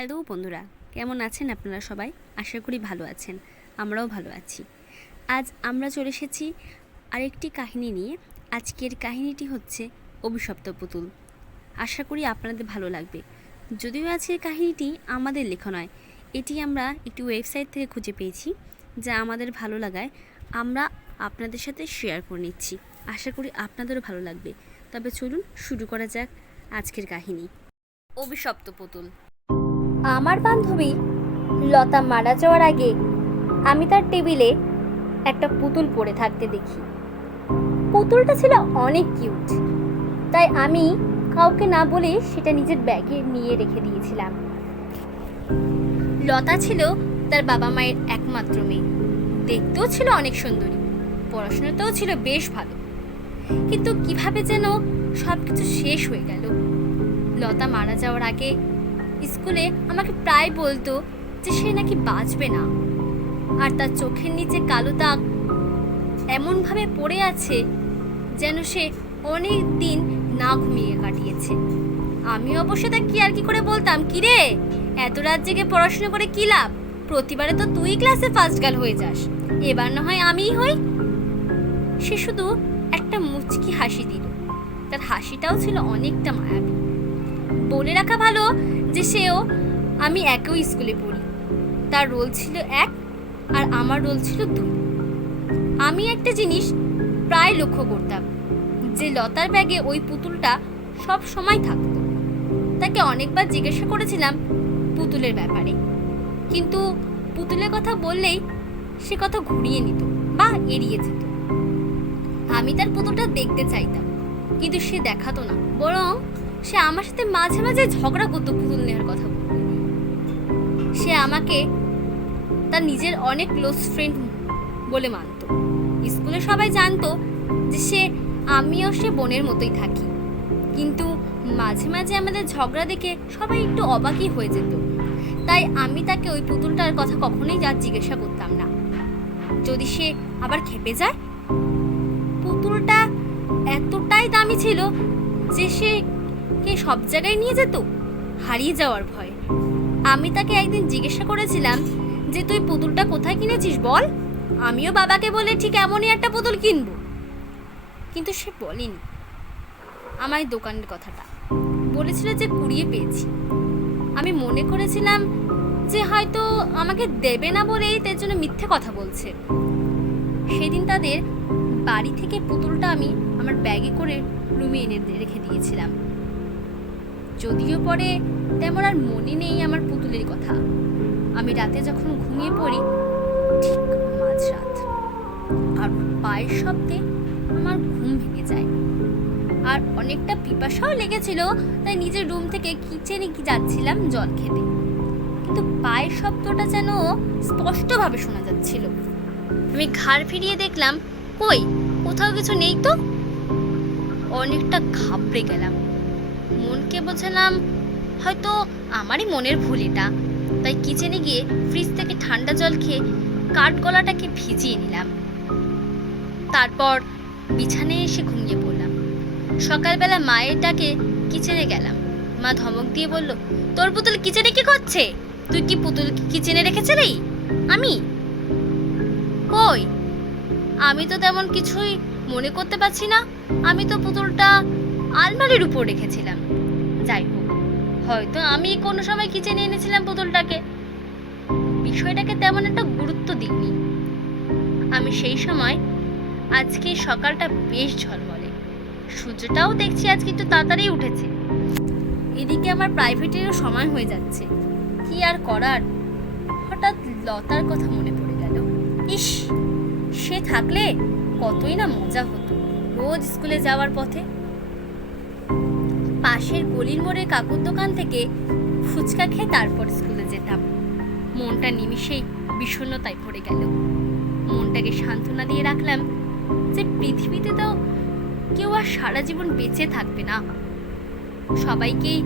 Hello বন্ধুরা, কেমন আছেন আপনারা সবাই? আশা করি ভালো আছেন। আমরাও ভালো আছি। আজ আমরা চলে এসেছি আরেকটি কাহিনী নিয়ে। আজকের কাহিনীটি হচ্ছে অভিশপ্ত পুতুল। আশা করি আপনাদের ভালো লাগবে। যদিও আজকের কাহিনীটি আমাদের লেখা নয়, এটি আমরা একটি ওয়েবসাইট থেকে খুঁজে পেয়েছি, যা আমাদের ভালো লাগায় আমরা আপনাদের সাথে শেয়ার করে নিচ্ছি। আশা করি আপনাদেরও ভালো লাগবে। তবে চলুন শুরু করা যাক আজকের কাহিনী, অভিশপ্ত পুতুল। আমার বান্ধবী লতা মারা যাওয়ার আগে আমি তার টেবিলে একটা পুতুল পড়ে থাকতে দেখি। পুতুলটা ছিল অনেক কিউট, তাই আমি কাউকে না বলে সেটা নিজের ব্যাগে নিয়ে রেখে দিয়েছিলাম। লতা ছিল তার বাবা মায়ের একমাত্র মেয়ে। দেখতেও ছিল অনেক সুন্দরী, পড়াশোনাতেও ছিল বেশ ভালো। কিন্তু কিভাবে যেন সব কিছু শেষ হয়ে গেল। লতা মারা যাওয়ার আগে স্কুলে আমাকে প্রায় বলতো যে সে নাকি বাঁচবে না, আর তার চোখের নিচে কালো দাগ এমনভাবে পড়ে আছে যেন সে অনেক দিন না ঘুমিয়ে কাটিয়েছে। আমি অবশ্য তা কি আর কি করে বলতাম, কি রে এত রাত জেগে পড়াশোনা করে কি লাভ? প্রতিবারে তো তুই ক্লাসে ফার্স্ট গার্ল হয়ে যাস, এবার না হয় আমিই হই। সে শুধু একটা মুচকি হাসি দিল। তার হাসিটাও ছিল অনেকটা মায়াবী। বলে রাখা ভালো যে সেও আমি একই স্কুলে পড়ি। তার রোল ছিল এক আর আমার রোল ছিল দুই। আমি একটা জিনিস প্রায় লক্ষ্য করতাম, যে লতার ব্যাগে ওই পুতুলটা সব সময় থাকতো। তাকে অনেকবার জিজ্ঞাসা করেছিলাম পুতুলের ব্যাপারে, কিন্তু পুতুলের কথা বললেই সে কথা ঘুরিয়ে নিত বা এড়িয়ে যেত। আমি তার পুতুলটা দেখতে চাইতাম, কিন্তু সে দেখাতো না, বরং সে আমার সাথে মাঝে মাঝে ঝগড়া করতো পুতুল নেওয়ার কথা বলতে। সে আমাকে তার নিজের অনেক ক্লোজ ফ্রেন্ড বলে মানত। স্কুলে সবাই জানতো যে আমি ও সে বোনের মতোই থাকি, কিন্তু মাঝে মাঝে আমাদের ঝগড়া দেখে সবাই একটু অবাকই হয়ে যেত। তাই আমি তাকে ওই পুতুলটার কথা কখনোই জিজ্ঞাসা করতাম না। যদি সে আবার খেপে যায়, পুতুলটা এতটাই দামি ছিল যে সে সব জায়গায় নিয়ে যেত হারিয়ে যাওয়ার ভয়। আমি তাকে একদিন জিজ্ঞাসা করেছিলাম যে তুই পুতুলটা কোথায় কিনেছিস বল, আমিও বাবাকে বলে ঠিক এমনই একটা পুতুল কিনবো। কিন্তু সে বলেনি আমায় দোকানের কথাটা, বলেছিল যে কুড়িয়ে পেয়েছি। আমি মনে করেছিলাম যে হয়তো আমাকে দেবে না বলেই তার জন্য মিথ্যে কথা বলছে। সেদিন তাদের বাড়ি থেকে পুতুলটা আমি আমার ব্যাগে করে রুমে এনে রেখে দিয়েছিলাম। যদিও পরে তেমন আর মনে নেই আমার পুতুলের কথা। আমি রাতে যখন ঘুমিয়ে পড়ি, ঠিক মাঝরাত, আর পায়ের শব্দে আমার ঘুম ভেঙে যায়। আর অনেকটা পিপাসাও লেগেছিল, তাই নিজের রুম থেকে কিচেনে যাচ্ছিলাম জল খেতে, কিন্তু পায়ের শব্দটা যেন স্পষ্টভাবে শোনা যাচ্ছিল। আমি ঘাড় ফিরিয়ে দেখলাম কই, কোথাও কিছু নেই তো। অনেকটা ঘাবড়ে গেলাম। মনকে বোঝালাম হয়তো আমারই মনের ভুল এটা। তাই কিচেনে গিয়ে ফ্রিজ থেকে ঠান্ডা জল খেয়ে কাঠ গলাটাকে ভিজিয়ে নিলাম। তারপর বিছানায় এসে ঘুমিয়ে পড়লাম। সকালবেলা মায়ের ডাকে কিচেনে গেলাম। মা ধমক দিয়ে বলল, তোর পুতুল কিচেনে কি করছে? তুই কি পুতুল কিচেনে রেখেছিলি? আমি কই, আমি তো তেমন কিছুই মনে করতে পারছি না। আমি তো পুতুলটা আলমারির উপর রেখেছিলাম। যাই হোক, হয়তো আমি কোনো সময় কিচেনে এনেছিলাম পুতুলটাকে। বিষয়টাকে তেমন একটা গুরুত্ব দিইনি আমি সেই সময়। আজকে সকালটা বেশ ঝলমলে, সূর্যটাও দেখছি আজকে একটু তাড়াতাড়ি উঠেছে। এদিকে আমার প্রাইভেটেরও সময় হয়ে যাচ্ছে, কি আর করার। হঠাৎ লতার কথা মনে পড়ে গেল। ইস, সে থাকলে কতই না মজা হতো রোজ স্কুলে যাওয়ার পথে। পাশের গলির মোড়ে কাকুর দোকান থেকে ফুচকা খেয়ে তারপর স্কুলে যেতাম। মনটা নিমিষেই বিষণ্ণতায় পড়ে গেল। মনটাকে সান্ত্বনা দিয়ে রাখলাম যে পৃথিবীতে তো কেউ আর সারা জীবন বেঁচে থাকবে না, সবাইকেই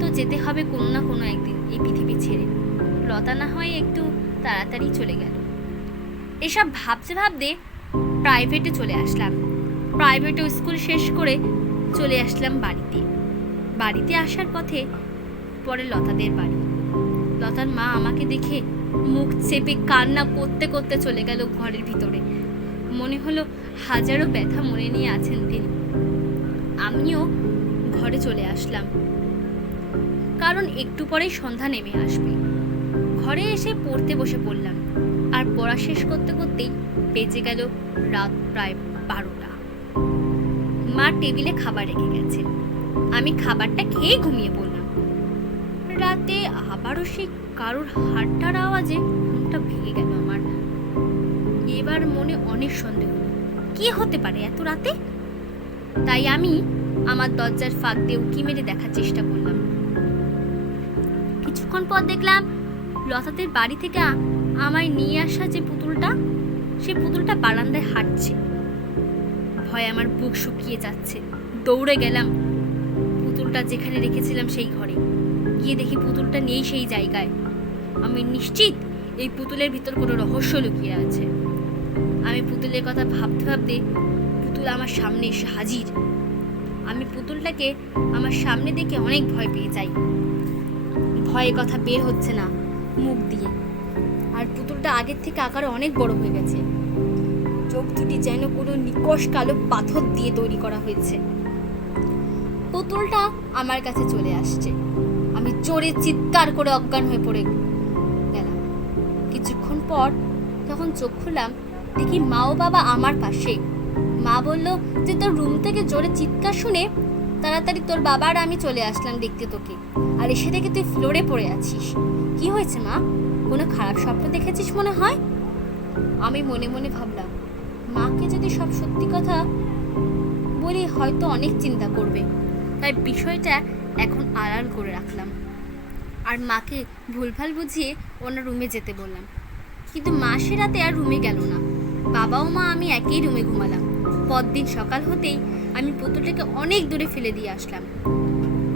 তো যেতে হবে কোনো না কোনো একদিন এই পৃথিবী ছেড়ে। লতা না হয় একটু তাড়াতাড়ি চলে গেল। এসব ভাবতে ভাবতে প্রাইভেটে চলে আসলাম। প্রাইভেটে স্কুল শেষ করে চলে আসলাম বাড়িতে। বাড়িতে আসার পথে পরে লতাদের বাড়ি। লতার মা আমাকে দেখে মুখ চেপে কান্না করতে করতে চলে গেল ঘরের ভিতরে। মনে হলো হাজারো ব্যথা মনে নিয়ে আছেন তিনি। আমিও ঘরে চলে আসলাম, কারণ একটু পরেই সন্ধ্যা নেমে আসবে। ঘরে এসে পড়তে বসে পড়লাম, আর পড়া শেষ করতে করতেই বেজে গেল রাত প্রায় 12টা। মা টেবিলে খাবার রেখে গেছে, আমি খাবারটা খেয়ে ঘুমিয়ে পড়লাম। রাতে আবারও সেই কারোর হাঁটার আওয়াজে ঘুমটা ভেঙে গেল আমার। এবার মনে অনেক সন্দেহ হলো, কি হতে পারে এত রাতে। তাই আমি আমার দরজার ফাঁক দিয়ে উঁকি মেরে দেখার চেষ্টা করলাম। কিছুক্ষণ পর দেখলাম লতাদের বাড়ি থেকে আমায় নিয়ে আসা যে পুতুলটা, সেই পুতুলটা বারান্দায় হাঁটছে। ভয়ে আমার বুক শুকিয়ে যাচ্ছে। দৌড়ে গেলাম পুতুলটা যেখানে রেখেছিলাম সেই ঘরে। গিয়ে দেখি পুতুলটা নেই সেই জায়গায়। আমি নিশ্চিত এই পুতুলের ভিতর কোনো রহস্য লুকিয়ে আছে। আমি পুতুলের কথা ভাবতে ভাবতে পুতুল আমার সামনে এসে হাজির। আমি পুতুলটাকে আমার সামনে দেখে অনেক ভয় পেয়ে যাই। ভয়ে কথা বের হচ্ছে না মুখ দিয়ে। আর পুতুলটা আগের থেকে আকারে অনেক বড় হয়ে গেছে। চোখ দুটি যেন কোনো নিকষ কালো পাথর দিয়ে তৈরি করা হয়েছে। পুতুলটা আমার কাছে চলে আসছে। আমি জোরে চিৎকার করে অজ্ঞান হয়ে পড়ে গেলাম। কিছুক্ষণ পর যখন চোখ খুললাম, দেখি মা ও বাবা আমার পাশে। মা বলল যে তোর রুম থেকে জোরে চিৎকার শুনে তাড়াতাড়ি তোর বাবা আর আমি চলে আসলাম দেখতে তোকে। আর এসে দেখে তুই ফ্লোরে পড়ে আছিস। কি হয়েছে মা? কোনো খারাপ স্বপ্ন দেখেছিস মনে হয়? আমি মনে মনে ভাবলাম, মাকে যদি সব সত্যি কথা বলি হয়তো অনেক চিন্তা করবে। তাই বিষয়টা এখন আড়াল করে রাখলাম। আর মাকে ভুলভাল বুঝিয়ে ওনার রুমে যেতে বললাম। কিন্তু মা সে রাতে আর রুমে গেল না। বাবা ও মা আমি একই রুমে ঘুমালাম। পরদিন সকাল হতেই আমি পুতুলটাকে অনেক দূরে ফেলে দিয়ে আসলাম।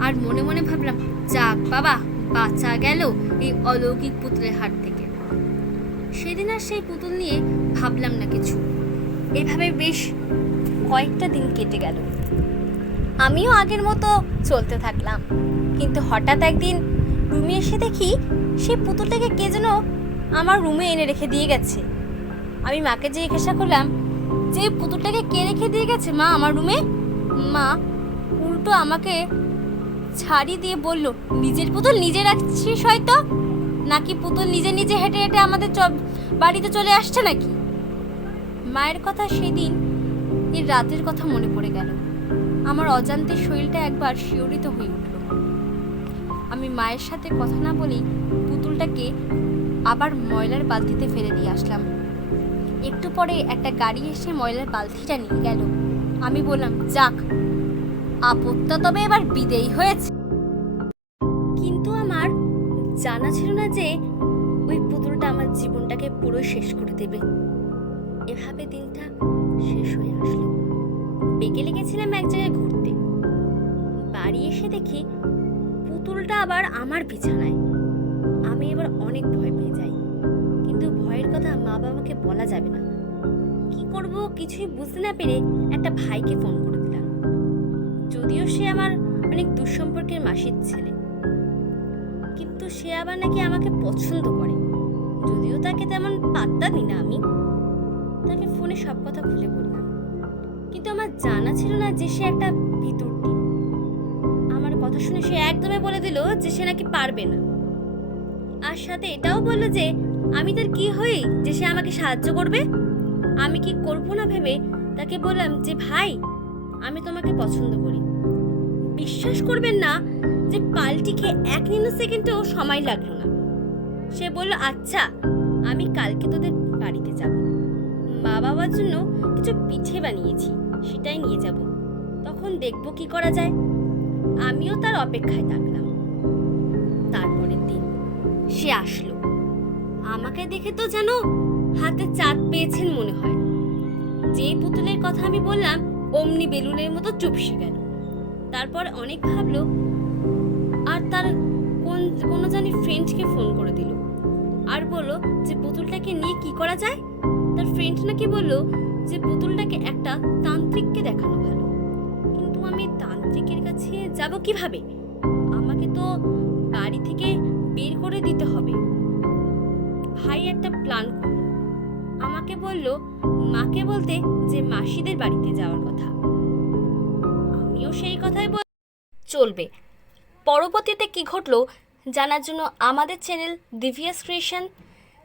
আর মনে মনে ভাবলাম, যাক বাবা, বাঁচা গেল এই অলৌকিক পুতুলের হাত থেকে। সেদিন আর সেই পুতুল নিয়ে ভাবলাম না কিছু। এভাবে বেশ কয়েকটা দিন কেটে গেল। আমিও আগের মতো চলতে থাকলাম। কিন্তু হঠাৎ একদিন রুমে এসে দেখি সেই পুতুলটাকে কে যেন আমার রুমে এনে রেখে দিয়ে গেছে। আমি মাকে জিজ্ঞাসা করলাম যে পুতুলটাকে কে রেখে দিয়ে গেছে মা আমার রুমে। মা উল্টো আমাকে ছাড়ি দিয়ে বলল, নিজের পুতুল নিজে রাখছিস হয়তো, নাকি পুতুল নিজে নিজে হেঁটে হেঁটে আমাদের বাড়িতে চলে আসছে নাকি। মায়ের কথা সেদিন এই রাতের কথা মনে পড়ে গেল। আমার অজান্তে শরীরটা একবার শিহরিত হয়ে উঠল। আমি মায়ের সাথে কথা না বলেই পুতুলটাকে আবার ময়লার বালতিতে ফেলে দিয়ে আসলাম। একটু পরে একটা গাড়ি এসে ময়লার বালতিটা নিয়ে গেল। আমি বললাম, যাক, আপদটা তবে এবার বিদেয় হয়েছে। কিন্তু আমার জানা ছিল না যে ওই পুতুলটা আমার জীবনটাকে পুরো শেষ করে দেবে। এভাবে দিনটা শেষ হয়ে আসলো। বিকেলে গেছিলাম এক জায়গায় ঘুরতে। বাড়ি এসে দেখি পুতুলটা আবার আমার বিছানায়। আমি এবার অনেক ভয় পেয়ে যাই। কিন্তু ভয়ের কথা মা বাবাকে বলা যাবে না। কি করব কিছুই বুঝতে না পেরে একটা ভাইকে ফোন করে দিলাম। যদিও সে আমার অনেক দুঃসম্পর্কের মাসির ছেলে, কিন্তু সে আবার নাকি আমাকে পছন্দ করে। যদিও তাকে তেমন পাত্তা দিই না, আমি তাকে ফোনে সব কথা খুলে বললাম। কিন্তু আমার জানা ছিল না যে সে একটা ভিতরটি। আমার কথা শুনে সে একদমই বলে দিল যে সে নাকি পারবে না। আর সাথে এটাও বলল যে আমি তার কি হই যে সে আমাকে সাহায্য করবে। আমি কি করবো না ভেবে তাকে বললাম যে ভাই, আমি তোমাকে পছন্দ করি। বিশ্বাস করবেন না যে পাল্টি খেয়ে 1 সেকেন্ডও সময় লাগলো না। সে বলল, আচ্ছা, আমি কালকে তোদের বাড়িতে যাব। মা বাবার জন্য কিছু পিঠে বানিয়েছি, সেটাই নিয়ে যাব। তখন দেখব কি করা যায়। আমিও তার অপেক্ষায় থাকলাম। তারপরের দিন সে আসলো। আমাকে দেখে তো যেন হাতে চাঁদ পেয়েছেন মনে হয়। যেই পুতুলের কথা আমি বললাম অমনি বেলুনের মতো চুপসে গেল। তারপর অনেক ভাবলো আর তার কোনো জানি ফ্রেন্ডকে ফোন করে দিল আর বললো যে পুতুলটাকে নিয়ে কি করা যায়। তার ফ্রেন্ড নাকি বললো যে পুতুলটাকে একটা তান্ত্রিককে দেখানো ভালো। কিন্তু আমি তান্ত্রিকের কাছে যাব কিভাবে? আমাকে তো বাড়ি থেকে বের করে করে দিতে হবে। ভাই একটা প্ল্যান করল, আমাকে বলল মাকে বলতে যে মাসিদের বাড়িতে যাওয়ার কথা। আমিও সেই কথাই চলবে। পরবর্তীতে কি ঘটলো জানার জন্য আমাদের চ্যানেল দিভিয়াস ক্রিয়েশন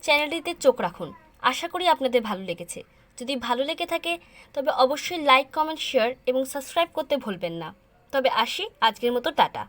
চ্যানেলটিতে চোখ রাখুন। আশা করি আপনাদের ভালো লেগেছে। যদি ভালো লেগে থাকে তবে অবশ্যই লাইক, কমেন্ট, শেয়ার এবং সাবস্ক্রাইব করতে ভুলবেন না। তবে আসি, আজকের মতো টাটা।